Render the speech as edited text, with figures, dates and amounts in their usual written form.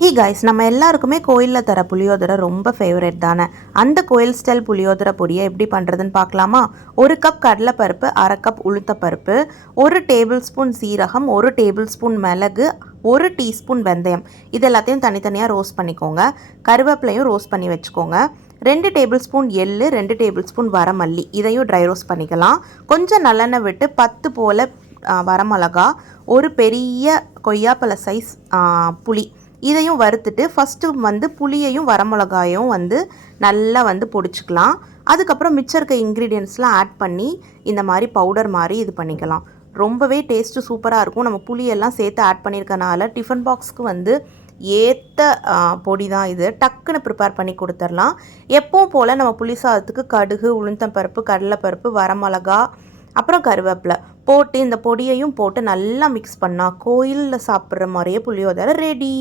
Hey guys, நம்ம எல்லாருக்குமே கோயிலில் தர புளியோதரை ரொம்ப ஃபேவரட் தானே. அந்த கோயில் ஸ்டைல் புளியோதரை பொடியை எப்படி பண்ணுறதுன்னு பார்க்கலாமா? 1 கப் கடலைப்பருப்பு, 1/2 கப் உளுத்தப்பருப்பு, 1 டேபிள் ஸ்பூன் சீரகம், 1 டேபிள் ஸ்பூன் மிளகு, 1 டீஸ்பூன் வெந்தயம், இது எல்லாத்தையும் தனித்தனியாக ரோஸ்ட் பண்ணிக்கோங்க. கருவேப்பிலையும் ரோஸ்ட் பண்ணி வச்சுக்கோங்க. 2 டேபிள் ஸ்பூன் எள்ளு, 2 டேபிள் ஸ்பூன் வரமல்லி, இதையும் ட்ரை ரோஸ்ட் பண்ணிக்கலாம். கொஞ்சம் நல்லெண்ணெய் விட்டு 10 போல் வரமிளகா, ஒரு பெரிய கொய்யாப்பழ சைஸ் புளி, இதையும் வறுத்துட்டு ஃபஸ்ட்டு புளியையும் வரமிளகாயும் நல்லா பொடிச்சுக்கலாம். அதுக்கப்புறம் மிச்சம் இருக்க இன்க்ரீடியன்ட்ஸ்லாம் ஆட் பண்ணி இந்த மாதிரி பவுடர் மாதிரி இது பண்ணிக்கலாம். ரொம்பவே டேஸ்ட்டு சூப்பராக இருக்கும். நம்ம புளியெல்லாம் சேர்த்து ஆட் பண்ணியிருக்கனால டிஃபன் பாக்ஸ்க்கு ஏற்ற பொடி தான் இது. டக்குன்னு ப்ரிப்பேர் பண்ணி கொடுத்துடலாம். எப்பவும் போல் நம்ம புளி சாதத்துக்கு கடுகு, உளுத்தம்பருப்பு, கடலைப்பருப்பு, வரமிளகா, அப்புறம் கருவேப்பிலை போட்டு இந்த பொடியையும் போட்டு நல்லா மிக்ஸ் பண்ணால் கோயிலில் சாப்பிட்ற மாதிரியே புளியோதரை ரெடி.